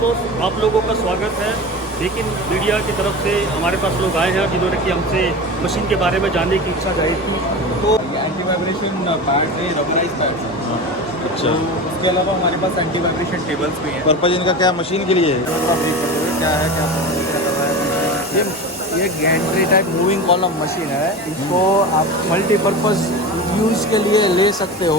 तो आप लोगों का स्वागत है। लेकिन मीडिया की तरफ से हमारे पास लोग आए हैं जिन्होंने कि हमसे मशीन के बारे में जानने की इच्छा जाहिर की। तो एंटी वाइब्रेशन पैड है, रबराइज पैड्स हैं। अच्छा, तो उसके अलावा हमारे पास एंटी वाइब्रेशन टेबल्स भी हैं। पर्पज इनका क्या मशीन के लिए है? क्या है क्या ये Gentry type moving column machine है। इसको आप मल्टीपर्पज़ यूज़ के लिए ले सकते हो।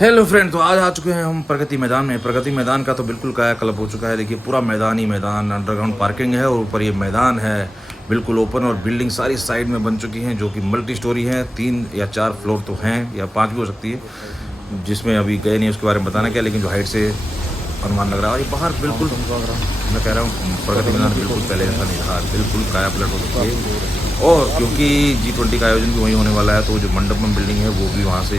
हेलो फ्रेंड, तो आज आ चुके हैं हम प्रगति मैदान में। प्रगति मैदान का तो बिल्कुल कायाकल्प हो चुका है। देखिए, पूरा मैदान ही मैदान, अंडरग्राउंड पार्किंग है और ऊपर ये मैदान है बिल्कुल ओपन, और बिल्डिंग सारी साइड में बन चुकी हैं जो कि मल्टी स्टोरी हैं। 3 या 4 फ्लोर तो हैं, या 5 भी हो सकती है, जिसमें अभी गए नहीं उसके बारे में बताना क्या, लेकिन जो हाइट से अनुमान लग रहा है। और ये बाहर बिल्कुल मैं कह रहा हूँ प्रगति मैदान बिल्कुल पहले जैसा नहीं रहा, बिल्कुल काया पलट हो चुकी है। और क्योंकि G20 का आयोजन भी वहीं होने वाला है, तो जो मंडप में बिल्डिंग है वो भी वहाँ से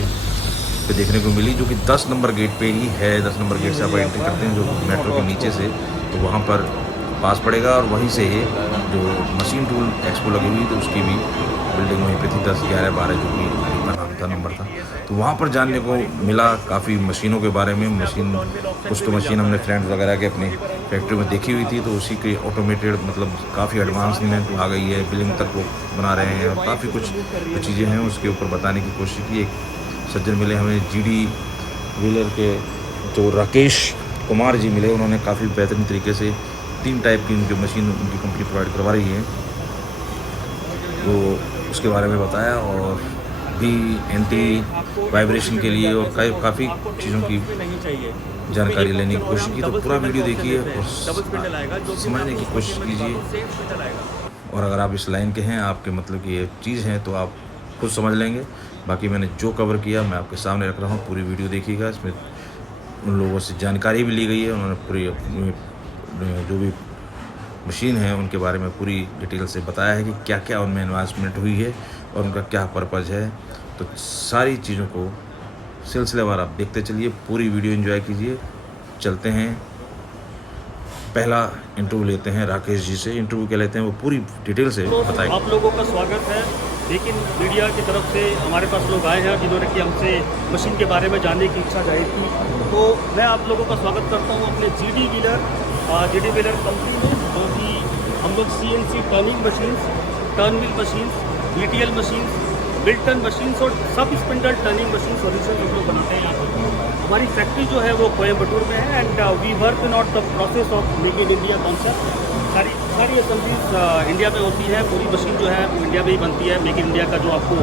पे देखने को मिली, जो कि 10 नंबर गेट पे ही है। 10 नंबर गेट से आप एंट्री करते हैं जो मेट्रो के नीचे से, तो वहाँ पर पास पड़ेगा। और वहीं से ही जो मशीन टूल एक्सपो लगी हुई तो उसकी भी बिल्डिंग वहीं पे थी, 10, 11, 12 जो भी इतना नाम था, नंबर था। तो वहाँ पर जानने को मिला काफ़ी मशीनों के बारे में। मशीन कुछ तो मशीन हमने फ्रेंड्स वगैरह के अपनी फैक्ट्री में देखी हुई थी, तो उसी के ऑटोमेटेड मतलब काफ़ी एडवांसमेंट आ गई है, बिलिंग तक वो बना रहे हैं, और काफ़ी कुछ जो चीज़ें हैं उसके ऊपर बताने की कोशिश की। एक सज्जन मिले हमें, GD व्हीलर के जो राकेश कुमार जी मिले। उन्होंने काफ़ी बेहतरीन तरीके से 3 टाइप की उनकी मशीन उनकी कंपनी प्रोवाइड करवा रही है, तो उसके बारे में बताया। और भी एंटी वाइब्रेशन के लिए और काफ़ी चीज़ों की जानकारी लेने की कोशिश की। तो पूरा वीडियो देखिए और समझने की कोशिश कीजिए। और अगर आप इस लाइन के हैं, आपके मतलब कि ये चीज़ है, तो आप खुद समझ लेंगे। बाकी मैंने जो कवर किया मैं आपके सामने रख रहा हूँ, पूरी वीडियो देखिएगा। इसमें उन लोगों से जानकारी भी ली गई है, उन्होंने पूरी जो भी मशीन है उनके बारे में पूरी डिटेल से बताया है कि क्या क्या उनमें इन्वेस्टमेंट हुई है और उनका क्या पर्पज़ है। तो सारी चीज़ों को सिलसिलेवार आप देखते चलिए, पूरी वीडियो एंजॉय कीजिए। चलते हैं, पहला इंटरव्यू लेते हैं राकेश जी से। इंटरव्यू क्या लेते हैं वो पूरी डिटेल से बताएंगे। आप लोगों का स्वागत है। लेकिन मीडिया की तरफ से हमारे पास लोग आए हैं जिन्होंने कि हमसे मशीन के बारे में जानने की इच्छा जाहिर की। तो मैं आप लोगों का स्वागत करता हूँ अपने GD व्हीलर कंपनी में, जो कि हम लोग CNC turning machines, turn wheel machines, BTL machines, built-in machines और सब स्पिंडल टर्निंग मशीन सॉल्यूशन हम लोग बनाते हैं यहाँ पर। हमारी फैक्ट्री जो है वो कोयम्बटूर में है, and we work in out the process of make in India concept. सारी असेंबलीज इंडिया में होती है। पूरी मशीन जो है वो इंडिया में ही बनती है। मेक इन इंडिया का जो आपको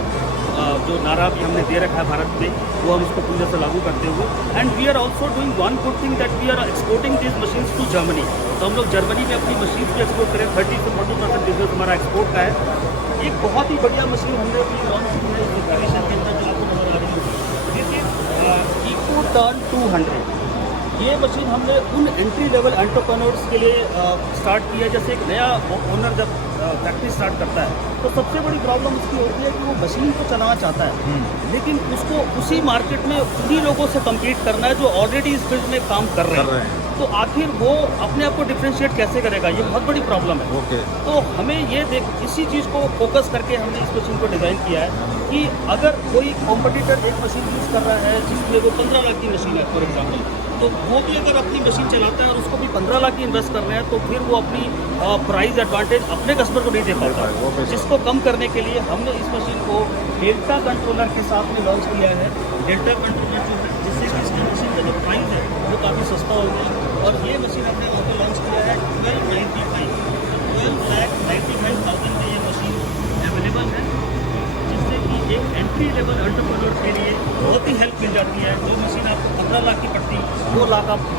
जो नारा भी हमने दे रखा है भारत में, वो हम इसको पूरी तरह से लागू करते हुए। And we are also doing one good thing, that we are exporting this machines to Germany. तो हम लोग जर्मनी में अपनी मशीन भी एक्सपोर्ट करें। 30 से 40% बिजनेस हमारा एक्सपोर्ट का है। एक बहुत ही बढ़िया मशीन हमने अभी लॉन्च की है इस एग्जीबिशन के अंदर, जो आपको नजर आ रही है। This is eco turn 200। ये मशीन हमने उन एंट्री लेवल एंटरप्रेन्योर्स के लिए स्टार्ट की है। जैसे एक नया ओनर जब फैक्ट्री स्टार्ट करता है, तो सबसे बड़ी प्रॉब्लम उसकी होती है कि वो मशीन को चलाना चाहता है, लेकिन उसको उसी मार्केट में उन्हीं लोगों से कम्पीट करना है जो ऑलरेडी इस फील्ड में काम कर रहे हैं। तो आखिर वो अपने आप को डिफ्रेंशिएट कैसे करेगा, ये बहुत बड़ी प्रॉब्लम है। तो हमें ये इसी चीज़ को फोकस करके हमने इस मशीन को डिज़ाइन किया है कि अगर कोई कॉम्पिटिटर एक मशीन यूज़ कर रहा है जिसमें वो 15 लाख की मशीन है फॉर एग्जाम्पल, तो वो भी अगर अपनी मशीन चलाता है और उसको भी 15 लाख की इन्वेस्ट कर रहे हैं, तो फिर वो अपनी प्राइस एडवांटेज अपने कस्टमर को नहीं दे पाता। जिसको कम करने के लिए हमने इस मशीन को डेल्टा कंट्रोलर के साथ में लॉन्च किया है। डेल्टा कंट्रोलर जो है, जिससे कि इसकी मशीन का जो प्राइस है वो काफ़ी सस्ता हो गया। और ये मशीन हमने आपको लॉन्च किया है 12,95,000 में ये मशीन अवेलेबल है, जिससे कि एक एंट्री लेवल एंटरप्रेन्योर के लिए बहुत ही हेल्प मिल जाती है। जो मशीन आपको 15 लाख की पड़ती,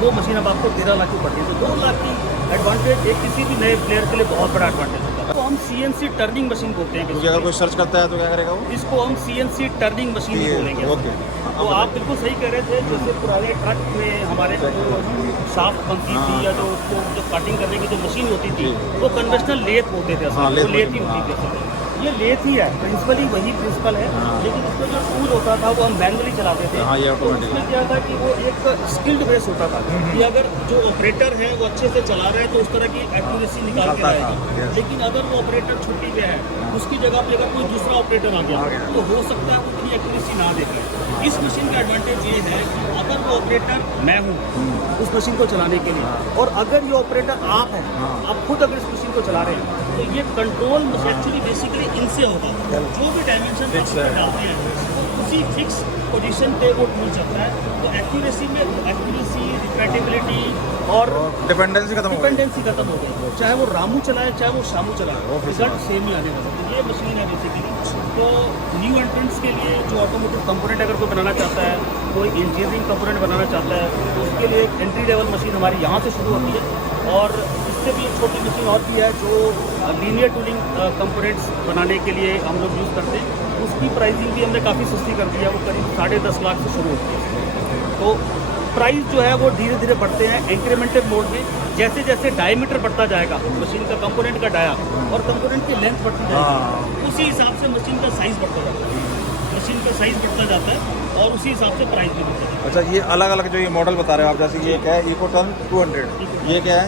वो मशीन अब आपको 13 लाख की पड़ती है। तो 2 लाख की एडवांटेज एक किसी भी नए प्लेयर के लिए बहुत बड़ा एडवांटेज होता है। तो हम CNC टर्निंग मशीन बोलते हैं। क्योंकि अगर कोई सर्च करता है तो क्या करेगा वो? इसको हम CNC टर्निंग मशीन ही बोलेंगे। तो आप बिल्कुल सही कह रहे थे। जैसे पुराने ट्रक में हमारे जो शाफ्ट बनती थी, या जो उसको जो कटिंग करने की जो मशीन होती थी, वो कन्वेंशनल लेथ होते थे, वो लेथ ही होती थी। ये लेथ ही है, प्रिंसिपली वही प्रिंसिपल है, लेकिन उसमें जो टूल होता था वो हम मैनुअली चलाते थे। हाँ, ये तो automatic उसमें क्या था कि वो एक स्किल्ड बेस होता था कि अगर जो ऑपरेटर है वो अच्छे से चला रहा है तो उस तरह की एक्यूरेसी निकाल के निकालता था, लाएगी। yes। लेकिन अगर वो ऑपरेटर छुट्टी पे है, उसकी जगह पे अगर कोई दूसरा ऑपरेटर आ गया तो हो सकता है वो उतनी एक्यूरेसी ना देखे। इस मशीन का एडवांटेज ये है कि अगर वो ऑपरेटर मैं हूँ उस मशीन को चलाने के लिए, और अगर ये ऑपरेटर आप हैं, आप खुद अगर इस मशीन को चला रहे हैं, तो ये कंट्रोल एक्चुअली बेसिकली इनसे होगा। जो भी डायमेंशन डालते हैं तो उसी फिक्स पोजीशन पे वो टूल चलता है। तो एक्यूरेसी में एक्यूरेसी, रिपीटेबिलिटी और डिपेंडेंसी खत्म हो गई। डिपेंडेंसी खत्म हो गई। चाहे वो रामू चलाए चाहे वो शामू चलाए, रिजल्ट सेम ही आने वाला है। ये मशीन है बेसिकली। तो न्यू एंट्रेंट्स के लिए जो ऑटोमोटिव कंपोनेंट अगर कोई बनाना चाहता है, कोई इंजीनियरिंग कंपोनेंट बनाना चाहता है, तो उसके लिए एक एंट्री लेवल मशीन हमारी यहाँ से शुरू होती है। और इससे भी एक छोटी मशीन और भी है जो लीनियर टूलिंग कंपोनेंट्स बनाने के लिए हम लोग यूज़ करते हैं। उसकी प्राइसिंग भी हमने काफ़ी सस्ती कर दी है, वो करीब 10.5 लाख से शुरू होती है। तो प्राइस जो है वो धीरे धीरे बढ़ते हैं इंक्रीमेंटल मोड में। जैसे जैसे डायमीटर बढ़ता जाएगा मशीन का, कंपोनेंट का डाया और कंपोनेंट की लेंथ बढ़ती जाएगी, उसी हिसाब से मशीन का साइज़ बढ़ता जाता है। मशीन का साइज़ बढ़ता जाता है और उसी हिसाब से प्राइस भी बढ़ता जाता है। अच्छा, ये अलग अलग जो ये मॉडल बता रहे हो आप, जैसे ये क्या है, इकोटर्न 200, ये क्या है,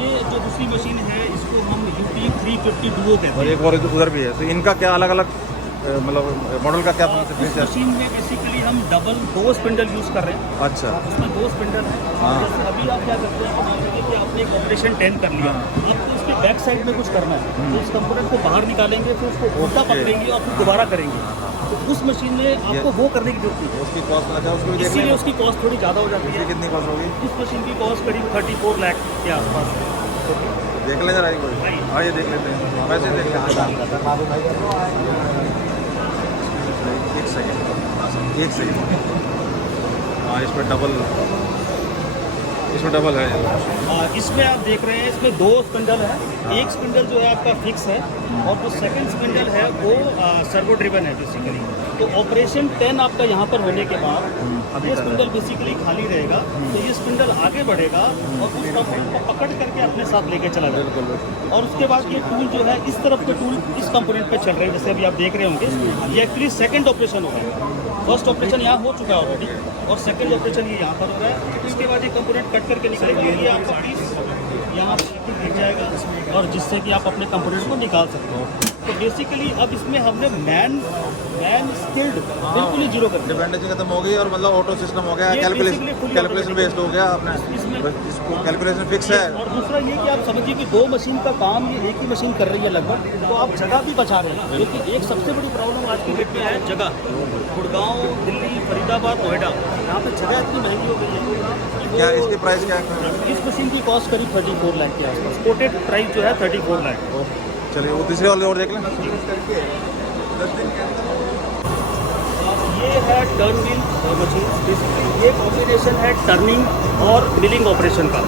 ये जो दूसरी मशीन है इसको हम UP 350 डुओ कहते और हैं। एक और उधर भी है, तो इनका क्या अलग अलग मतलब मॉडल का क्या इस डिफरेंस है? मशीन में बेसिकली हम डबल 2 स्पिंडल यूज़ कर रहे हैं। अच्छा, उसमें 2 स्पिंडल है। हाँ। जैसे अभी आप क्या करते हैं, मान लीजिए कि आपने एक ऑपरेशन 10 कर लिया, आपको उसके बैक साइड में कुछ करना है, तो इस कंपोनेंट को बाहर निकालेंगे, फिर उसको उल्टा पकड़ेंगे और फिर दोबारा करेंगे। तो उस मशीन में आपको वो करने की जरूरत नहीं है, उसकी कॉस्ट पता है, उसको भी देख इसीलिए लें, उसकी कॉस्ट थोड़ी ज़्यादा हो जाती उसकी है। कितनी कॉस्ट होगी, इस मशीन की कॉस्ट करीब 34 लाख के आसपास है। देख लें जरा एक बार। हाँ, ये देख लेते हैं, वैसे देख लेते हैं। एक सेकेंड, हाँ, इसमें डबल है। इसमें आप देख रहे हैं इसमें 2 स्पिंडल है। एक स्पिंडल जो है आपका फिक्स है और जो सेकंड स्पिंडल है वो सर्वो ड्रिवन है बेसिकली। तो ऑपरेशन 10 आपका यहाँ पर होने के बाद ये स्पिंडल बेसिकली खाली रहेगा, तो ये स्पिंडल आगे बढ़ेगा और उस कंपोनेंट को पकड़ करके अपने साथ लेके चला जाएगा। और उसके बाद ये टूल जो है इस तरफ के टूल इस कंपोनेंट पे चल रहे हैं, जैसे अभी आप देख रहे होंगे। ये एक्चुअली सेकंड ऑपरेशन हो रहा है। फर्स्ट ऑपरेशन यहाँ हो चुका है ऑलरेडी और सेकंड ऑपरेशन ये यहाँ पर हो रहा है। इसके बाद ये कंपोनेंट कट करके निकलेगा, ये आपका पीस यहाँ पर गिर जाएगा और जिससे कि आप अपने कंपोनेंट को निकाल सकते हो। तो बेसिकली अब इसमें हमने मैन स्किल्ड बिल्कुल ही जीरो कर दिया। डिपेंडेंसी खत्म हो गई और मतलब ऑटो सिस्टम हो गया, ये calculation basically fully calculation based हो गया आपने, इसमें इसको कैलकुलेशन फिक्स है। और दूसरा ये कि आप समझिए कि 2 मशीन का काम ये एक ही मशीन कर रही है लगभग, तो आप जगह भी बचा रहे हैं। क्योंकि एक सबसे बड़ी प्रॉब्लम आज की डेट में है जगह। गुड़गांव, दिल्ली, फरीदाबाद, नोएडा, यहाँ पे जगह इतनी महंगी हो गई है कि क्या वो- इसकी प्राइस क्या है? इस मशीन की कॉस्ट करीब 34 लाख के आसपास, कोटेड प्राइस जो है 34 लाख। चलिए वो तीसरे वाले और देख लें। ये है टर्न व्हील मशीन, बेसिकली ये कॉम्बिनेशन है टर्निंग और मिलिंग ऑपरेशन का।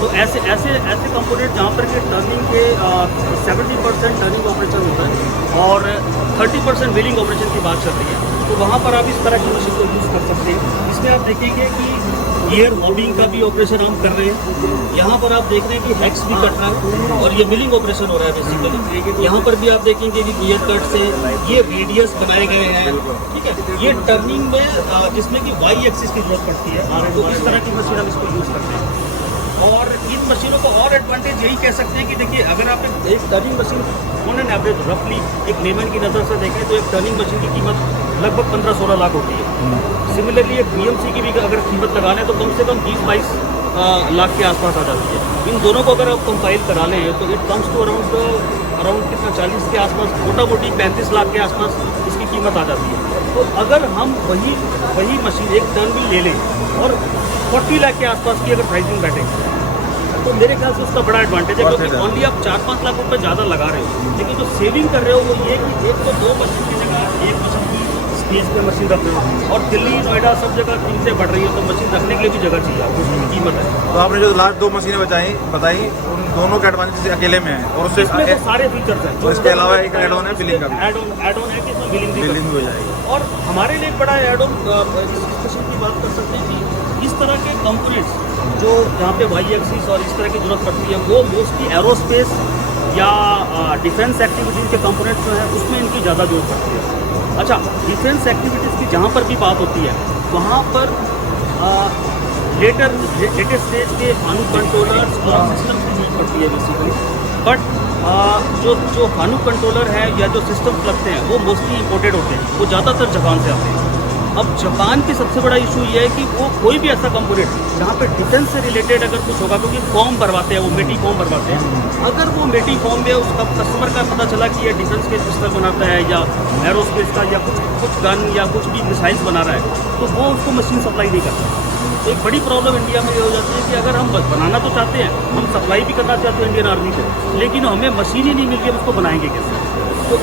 तो ऐसे कंपोनेंट जहाँ पर कि टर्निंग के 70% टर्निंग ऑपरेशन होता है और 30% मिलिंग ऑपरेशन की बात चल रही है, तो वहाँ पर आप इस तरह की मशीन को यूज़ कर सकते हैं। इसमें आप देखेंगे कि गियर मोल्डिंग का भी ऑपरेशन हम कर रहे हैं। यहाँ पर आप देख रहे हैं कि हेक्स भी कट रहा है और ये मिलिंग ऑपरेशन हो रहा है बेसिकली। यहाँ पर भी आप देखेंगे कि गियर कट से ये रेडियस बनाए गए हैं, ठीक है। ये टर्निंग में जिसमें कि वाई एक्सिस की जरूरत पड़ती है, तो इस तरह की मशीन हम इसको यूज़ करते हैं। और इन मशीनों को और एडवांटेज यही कह सकते हैं कि देखिए, अगर आप एक turning machine on an average रफली एक लेमन की नज़र से देखें तो एक टर्निंग मशीन की कीमत लगभग 15-16 लाख होती है। सिमिलरली एक BMC की भी अगर कीमत लगा लें तो कम से कम 20-22 लाख के आसपास आ जाती है। इन दोनों को अगर आप कंपाइल करा लें तो इट कम्स टू अराउंड कितना 40 के आसपास, मोटा मोटी 35 लाख के आसपास इसकी कीमत आ जाती है। तो अगर हम वही मशीन एक टर्न भी ले लें और 40 लाख के आसपास की अगर प्राइसिंग बैठे तो मेरे ख्याल से उसका बड़ा एडवांटेज है, क्योंकि ओनली आप 4-5 लाख रुपए ज़्यादा लगा रहे हो, लेकिन जो सेविंग कर रहे हो वो ये कि एक तो 2 मशीन की जगह एक मशीन की स्पेस पे मशीन रख रहे हो। और दिल्ली, नोएडा सब जगह कीमतें बढ़ रही है, तो मशीन रखने के लिए भी जगह चाहिए आपको, उसकी कीमत है। तो आपने जो लास्ट 2 मशीनें बताई उन दोनों के एडवांटेज अकेले में है और उससे इसमें तो सारे फीचर्स हैं। और इसके अलावा एक ऐड ऑन है बिलिंग का भी। ऐड ऑन है कि इसमें बिलिंग भी बिलिंग हो जाएगी। और हमारे लिए एक बड़ा ऐड ऑन इस मशीन की बात कर सकते हैं कि इस तरह के कंपोनेंट्स जो जहाँ पे वाई एक्सिस और इस तरह की जरूरत पड़ती है वो मोस्टली एरोस्पेस या डिफेंस एक्टिविटीज़ के कंपोनेंट्स जो हैं उसमें इनकी ज़्यादा जरूरत पड़ती है। अच्छा, डिफेंस एक्टिविटीज़ की जहाँ पर भी बात होती है वहाँ पर लेटेस्ट स्टेज के हानु कंट्रोलर्स और सिस्टम की यूज पड़ती है बेसिकली। बट जो हानु कंट्रोलर है या जो सिस्टम लगते हैं वो मोस्टली इंपोर्टेड होते हैं, वो ज़्यादातर जापान से आते हैं। अब जापान की सबसे बड़ा इशू ये है कि वो कोई भी ऐसा कंपोनेंट जहाँ पे डिफेंस से रिलेटेड अगर कुछ होगा, क्योंकि फॉर्म भरवाते हैं, वो मेटी फॉर्म भरवाते हैं, अगर वो मेटी फॉर्म में उसका कस्टमर का पता चला कि ये डिफेंस के पिस्टल बनाता है या एरोस्पेस का या कुछ गन या कुछ भी मिसाइल्स बना रहा है, तो वो उसको मशीन सप्लाई नहीं करता। एक बड़ी प्रॉब्लम इंडिया में ये हो जाती है कि अगर हम बनाना तो चाहते हैं, हम सप्लाई भी करना चाहते हैं इंडियन आर्मी को, लेकिन हमें मशीन ही नहीं मिल रही, हम उसको बनाएंगे कैसे? तो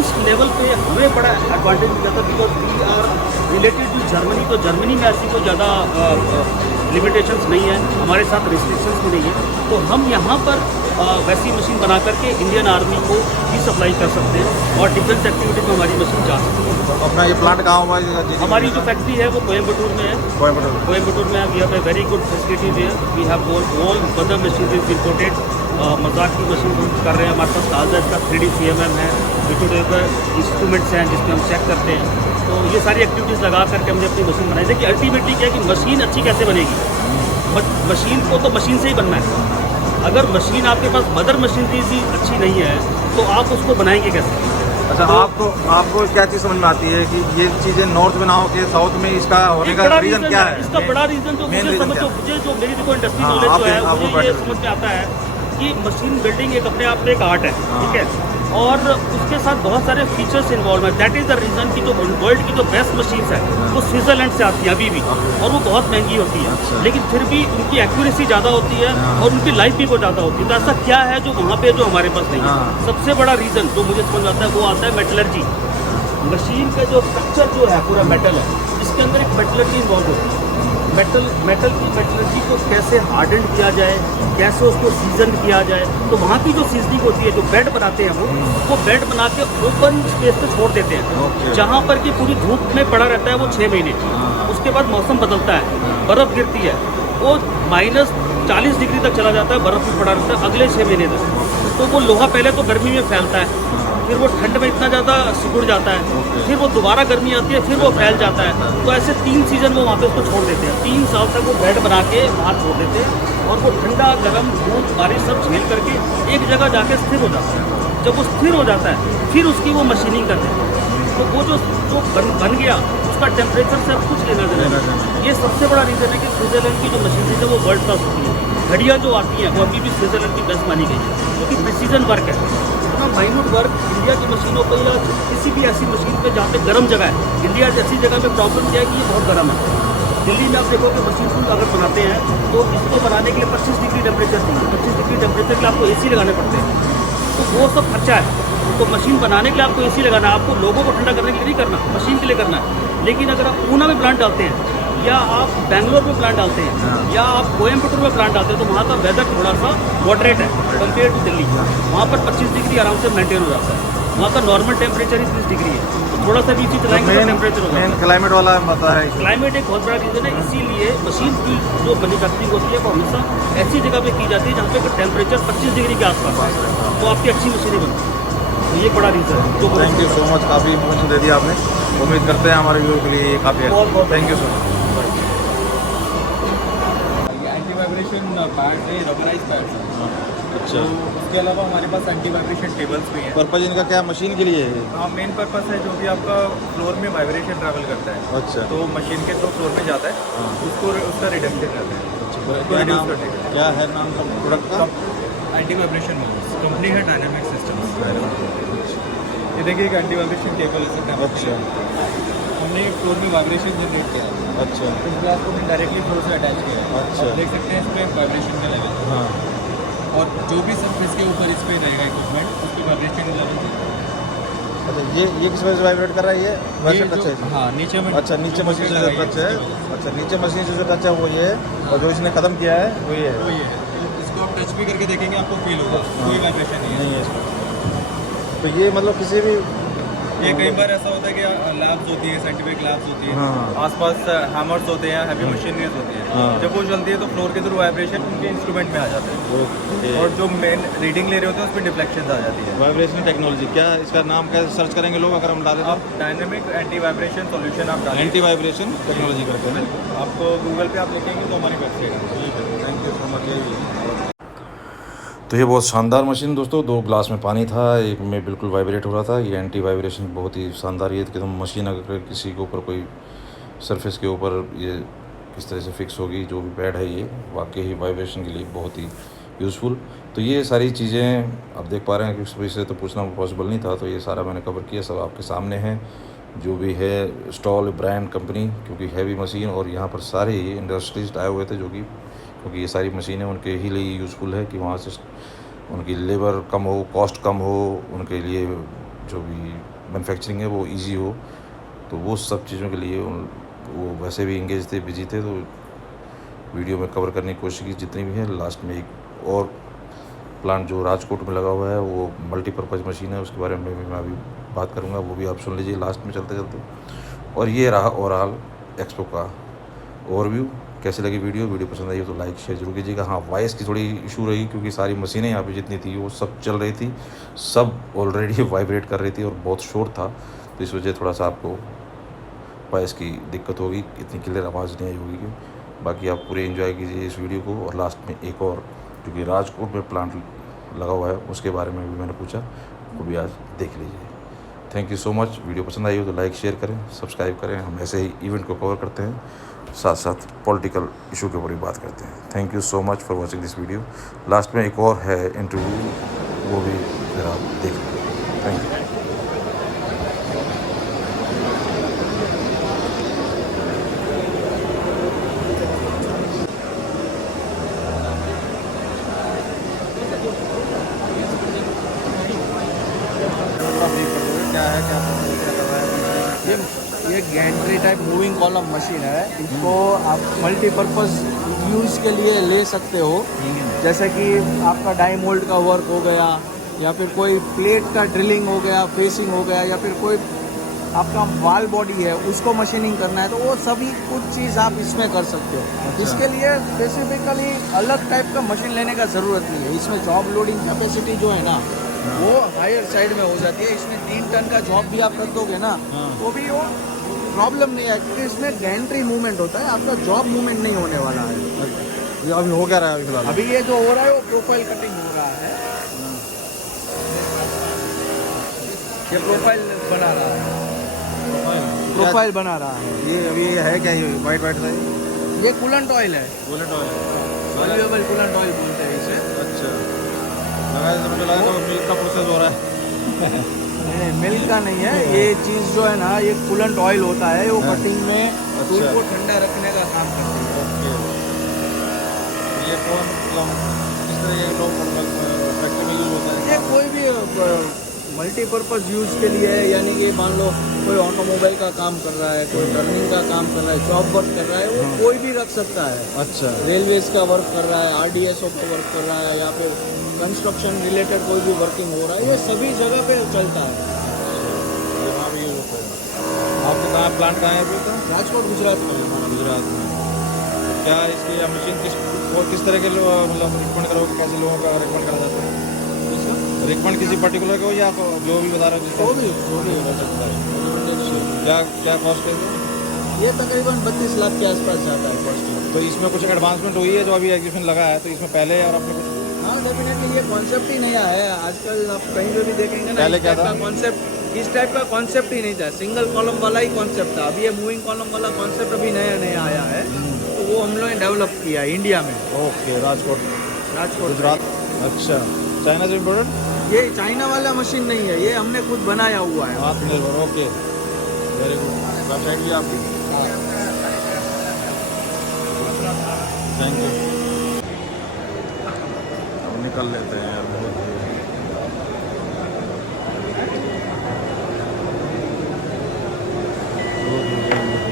उस लेवल पे हमें बड़ा एडवांटेज मिल जाता है, because we are related to Germany. तो जर्मनी में ऐसी कोई ज़्यादा लिमिटेशंस नहीं है, हमारे साथ रिस्ट्रिक्शंस भी नहीं है, तो हम यहाँ पर वैसी मशीन बना करके इंडियन आर्मी को भी सप्लाई कर सकते हैं और डिफेंस एक्टिविटीज में हमारी मशीन जा सकती है। तो अपना ये प्लांट कहाँ हुआ है? हमारी जो फैक्ट्री है वो कोयम्बटूर में है। कोयम्बटूर में we have a very good facility there. We have all other machine is imported. मजाक की मशीन कर रहे हैं, हमारे पास कागज का 3D CMM है, वीडियो इंस्ट्रूमेंट्स हैं जिसमें हम चेक करते हैं। तो ये सारी एक्टिविटीज़ लगा करके हमने अपनी मशीन बनाई। देखिए अल्टीमेटली क्या है कि मशीन अच्छी कैसे बनेगी, मशीन को तो मशीन से ही बनना है। अगर मशीन आपके पास मदर मशीनरी ही अच्छी नहीं है तो आप उसको बनाएंगे कैसे? अच्छा, तो आपको क्या चीज़ समझ में आती है कि ये चीज़ें नॉर्थ में ना हो के साउथ में इसका होने का रीज़न क्या है? इसका बड़ा रीज़न जो मुझे समझ जो मेरी देखो इंडस्ट्री हाँ, नॉलेज जो है आपको मुझे ये समझ में आता है कि मशीन बिल्डिंग एक अपने आप में एक आर्ट है, ठीक है, और उसके साथ बहुत सारे फीचर्स इन्वॉल्व हैं। दैट इज़ द रीज़न कि जो वर्ल्ड की जो बेस्ट मशीन्स है वो स्विट्जरलैंड से आती हैं अभी भी, और वो बहुत महंगी होती है, लेकिन फिर भी उनकी एक्यूरेसी ज़्यादा होती है और उनकी लाइफ भी बहुत ज़्यादा होती है। तो ऐसा क्या है जो वहाँ पे जो हमारे पास नहीं है? सबसे बड़ा रीज़न जो मुझे समझ आता है वो आता है मेटलर्जी। मशीन का जो स्ट्रक्चर जो है पूरा मेटल है, इसके अंदर एक मेटलर्जी इन्वॉल्व होती है। मेटल की मेटलर्जी को कैसे हार्डन किया जाए, कैसे उसको सीजन किया जाए, तो वहाँ की जो सीजनिंग होती है, जो बेड बनाते हैं वो बेड बना के ओपन स्पेस पे छोड़ देते हैं, जहाँ पर कि पूरी धूप में पड़ा रहता है वो 6 महीने। उसके बाद मौसम बदलता है, बर्फ़ गिरती है, वो -40 डिग्री तक चला जाता है, बर्फ़ भी पड़ा रहता है अगले 6 महीने तक। तो वो लोहा पहले तो गर्मी में फैलता है, फिर वो ठंड में इतना ज़्यादा सिकुड़ जाता है, फिर वो दोबारा गर्मी आती है, फिर वो फैल जाता है। तो ऐसे 3 सीज़न वो वहाँ पे उसको छोड़ देते हैं। 3 साल तक वो बेड बना के बाहर छोड़ देते हैं और वो ठंडा गर्म धूप बारिश सब झेल करके एक जगह जाके स्थिर हो जाता है। जब वो स्थिर हो जाता है फिर उसकी वो मशीनिंग करते हैं। तो वो जो बन गया उसका टेम्परेचर से अब कुछ लेना देना है। ये सबसे बड़ा रीज़न है कि स्विट्जरलैंड की जो मशीनरी है वो वर्ल्ड क्लास होती है। घड़ियाँ जो आती हैं वो अभी भी स्विट्जरलैंड की बेस्ट मानी गई है, क्योंकि प्रिसीजन वर्क है। इतना माइन्यूट वर्क इंडिया की मशीनों पर या किसी भी ऐसी मशीन पे जहाँ पे गर्म जगह है, इंडिया जैसी जगह में प्रॉब्लम क्या है कि ये बहुत गर्म है। दिल्ली में आप देखो कि मशीन को अगर बनाते हैं तो इसको बनाने के लिए 25 डिग्री टेम्परेचर चाहिए। 25 डिग्री टेम्परेचर के लिए आपको AC लगाने पड़ते हैं, तो वो सब खर्चा है। तो मशीन बनाने के लिए आपको AC लगाना है, आपको लोगों को ठंडा करने के लिए नहीं करना, मशीन के लिए करना है। लेकिन अगर आप पूना में प्लांट डालते हैं या आप बेंगलोर में प्लांट डालते हैं या आप कोयम्बटूर में प्लांट डालते हैं, तो वहाँ का वेदर थोड़ा सा मॉडरेट है कंपेयर टू दिल्ली। वहाँ पर 25 डिग्री आराम से मेंटेन हो जाता है। वहाँ का नॉर्मल टेम्परेचर ही 30 डिग्री है, तो थोड़ा सा भी इसी चलाएंगे तो टेम्परेचर होगा। क्लाइमेट वाला पता है, क्लाइमेट एक बहुत बड़ा रीज़न है। इसीलिए मशीन की जो मैन्युफैक्चरिंग होती है वो हमेशा ऐसी जगह पे की जाती है जहाँ पे टेम्परेचर 25 डिग्री के आसपास है, तो आपकी अच्छी मशीनें बनती है। तो ये बड़ा रीज़न है। तो थैंक यू सो मच, काफ़ी इन्फॉर्मेशन दे दी आपने। उम्मीद करते हैं हमारे व्यूअर के लिए काफ़ी बहुत thank you so much. Anti vibration pads है, रबराइज पैड्स है। अच्छा, उसके अलावा हमारे पास एंटी वाइब्रेशन टेबल्स भी हैं। पर्पज इनका क्या मशीन के लिए है? हाँ, मेन पर्पस है जो भी आपका फ्लोर में वाइब्रेशन ट्रैवल करता है, अच्छा, तो मशीन के थ्रू फ्लोर में जाता है, उसको उसका रिडक्शन करता है। क्या है नाम प्रोडक्ट का? एंटी वाइब्रेशन मोड्स कंपनी है डायनामिक सिस्टम्स। ये देखिए एक एंटी वाइब्रेशन केबल है। अच्छा, हमने फ्लोर में वाइब्रेशन जनरेट किया है, अच्छा, इस ग्लास को डायरेक्टली फ्लोर से अटैच किया है। अच्छा। आप देख सकते हैं इस पर वाइब्रेशन का लेवल, हाँ, और जो भी सरफेस के ऊपर इस पर रहेगा इक्विपमेंट उसकी वाइब्रेशन लेवल। अच्छा, ये किस वजह से वाइब्रेट कर रहा है? ये वैसे टच है? हाँ, नीचे में। अच्छा, नीचे मशीन से जो टच है। अच्छा, नीचे मशीन से जो टच है वो ये है, और जो इसने ख़त्म किया है वो ये है। वो ये है, इसको आप टच भी करके देखेंगे आपको फील होगा, कोई वाइब्रेशन नहीं है। नहीं है इसमें। तो ये मतलब किसी भी ये कई बार ऐसा होता है कि लैब्स होती है, साइंटिफिक लैब्स होती है, हाँ, हाँ। आसपास हैमर्स होते हैं, हैवी मशीनरीज होती है, हाँ। जब वो चलती है तो फ्लोर के थ्रू वाइब्रेशन उनके इंस्ट्रूमेंट में आ जाते हैं ओके। और जो मेन रीडिंग ले रहे होते हैं उसमें डिफ्लेक्शन आ जाती है। वाइब्रेशन टेक्नोलॉजी, क्या इसका नाम कैसे सर्च करेंगे लोग अगर हम डालें तो? आप डायनेमिक एंटी वाइब्रेशन सॉल्यूशन आप डालें, एंटी वाइब्रेशन टेक्नोलॉजी करते हैं। आपको गूगल पे आप लिखेंगे तो हमारी वेबसाइट है। Thank you so much. तो ये बहुत शानदार मशीन दोस्तों, 2 ग्लास में पानी था, एक में बिल्कुल वाइब्रेट हो रहा था। ये एंटी वाइब्रेशन बहुत ही शानदार, ये कि तुम मशीन अगर किसी के ऊपर कोई सरफेस के ऊपर ये किस तरह से फिक्स होगी, जो भी पैड है ये वाकई ही वाइब्रेशन के लिए बहुत ही यूज़फुल। तो ये सारी चीज़ें आप देख पा रहे हैं कि उस वजह से तो पूछना पॉसिबल नहीं था, तो ये सारा मैंने कवर किया, सब आपके सामने है। जो भी है स्टॉल ब्रांड कंपनी, क्योंकि हैवी मशीन और यहाँ पर सारे ही इंडस्ट्रीज आए हुए थे, जो कि क्योंकि ये सारी मशीनें उनके ही लिए यूज़फुल है कि वहाँ से उनकी लेबर कम हो, कॉस्ट कम हो, उनके लिए जो भी मैन्युफैक्चरिंग है वो इजी हो। तो वो सब चीज़ों के लिए वो वैसे भी इंगेज थे, बिजी थे, तो वीडियो में कवर करने की कोशिश की जितनी भी है। लास्ट में एक और प्लांट जो राजकोट में लगा हुआ है वो मल्टीपर्पज़ मशीन है, उसके बारे में भी मैं अभी बात करूँगा, वो भी आप सुन लीजिए लास्ट में चलते चलते। और ये रहा ओवरऑल एक्सपो का ओवरव्यू। कैसी लगी वीडियो पसंद आई हो तो लाइक शेयर जरूर कीजिएगा। हाँ, वॉइस की थोड़ी इशू रही क्योंकि सारी मशीनें यहाँ पे जितनी थी वो सब चल रही थी, सब ऑलरेडी वाइब्रेट कर रही थी और बहुत शोर था, तो इस वजह थोड़ा सा आपको वॉइस की दिक्कत होगी, इतनी क्लियर आवाज़ नहीं आई होगी। बाकी आप पूरे एंजॉय कीजिए इस वीडियो को। और लास्ट में एक और, क्योंकि राजकोट में प्लांट लगा हुआ है उसके बारे में भी मैंने पूछा, वो भी आज देख लीजिए। Thank you so much. Video पसंद आई हो तो लाइक शेयर करें, सब्सक्राइब करें। हम ऐसे ही इवेंट को कवर करते हैं, साथ साथ पॉलिटिकल इशू के ऊपर भी बात करते हैं। Thank you so much for watching this video. Last में एक और है इंटरव्यू, वो भी ज़रा देख लें। Thank you. क्या है, क्या कर रहा है? ये Gentry type moving column machine है। इसको आप मल्टीपर्पज़ यूज़ के लिए ले सकते हो, जैसे कि आपका डाई मोल्ड का वर्क हो गया, या फिर कोई प्लेट का ड्रिलिंग हो गया, फेसिंग हो गया, या फिर कोई आपका वाल बॉडी है उसको मशीनिंग करना है, तो वो सभी कुछ चीज़ आप इसमें कर सकते हो। इसके लिए स्पेसिफिकली अलग टाइप का मशीन लेने का ज़रूरत नहीं है। इसमें जॉब लोडिंग कैपेसिटी जो है ना वो हायर साइड में हो जाती है। इसमें 3 टन का जॉब भी आप कर दोगे ना तो भी वो प्रॉब्लम नहीं है, क्योंकि इसमें गैंट्री मूवमेंट होता है, आपका जॉब मूवमेंट नहीं होने वाला है। ये अभी हो क्या रहा है अभी फिलहाल? अभी ये जो हो रहा है वो प्रोफाइल कटिंग हो रहा है, ये प्रोफाइल बना रहा है, प्रोफाइल बना रहा है। ये अभी है क्या, ये वाइट वाइट था ये कूलेंट ऑयल है, bullet oil? Valuable coolant oil बोलते हैं इसे। अच्छा, लगा तो मुझे लगा तो मिल्क का प्रोसेस हो रहा है। नहीं, मिल्क का नहीं है ये चीज़ जो है ना, ये कूलेंट ऑयल होता है, वो कटिंग में दूध को ठंडा रखने का काम करती है। ओके, ये कौन मतलब किस तरह ये लोग फैक्ट्री में यूज होता है? ये कोई भी मल्टीपर्पज़ यूज़ के लिए है, यानी कि मान लो कोई ऑटोमोबाइल का काम कर रहा है, कोई टर्निंग का काम कर रहा है, जॉब वर्क कर रहा है, वो कोई भी रख सकता है। अच्छा, रेलवेज का वर्क कर रहा है, RDSO का वर्क कर रहा है, या फिर कंस्ट्रक्शन रिलेटेड कोई भी वर्किंग हो रहा है, ये सभी जगह पे चलता है। यहाँ भी यूज होता है। आपको कहाँ प्लांट कहाँ है अभी तो? राजकोट गुजरात में है हमारा। गुजरात में। तो क्या इसकी या मशीन किस तरह के लोग मतलब रिकमेंड करोगे, कैसे लोगों का रिकमेंड करा जाता है? रिकमेंड किसी पर्टिकुलर को या जो भी बता रहे हो? वो भी हो सकता है। क्या कॉस्ट है? ये तकरीबन 32 लाख के आसपास जाता है फर्स्ट ईयर। तो इसमें कुछ एडवांसमेंट हुई है जो अभी एग्जीबिशन लगा है, तो इसमें पहले और अपने कुछ? हाँ, डेफिनेटली ये कॉन्सेप्ट ही नया है। आजकल आप कहीं पे भी देखेंगे ना, पहले इस क्या टाइप था? का कॉन्सेप्ट, इस टाइप का कॉन्सेप्ट ही नहीं था। सिंगल कॉलम वाला ही कॉन्सेप्ट था। अभी ये मूविंग कॉलम वाला कॉन्सेप्ट अभी नया नया आया है, तो वो हम लोगों ने डेवलप किया है इंडिया में। ओके, राजकोट गुजरात। अच्छा, चाइना से इम्पोर्टेड? ये चाइना वाला मशीन नहीं है, ये हमने खुद बनाया हुआ है। आत्मनिर्भर। Okay, very good. वेबसाइट भी आपकी? Thank you. अब निकल लेते हैं यार, बहुत